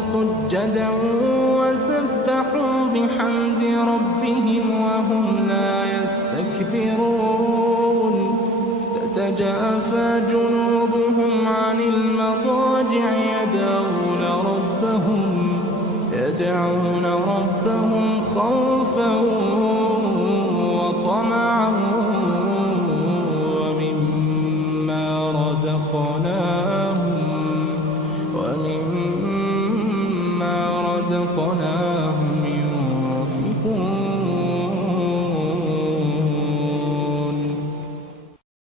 سجدا وسبحوا بحمد ربهم وهم لا يستكبرون تتجافى جنوبهم عن المضاجع يدعون ربهم خوفا وطمعا ومما رزقناهم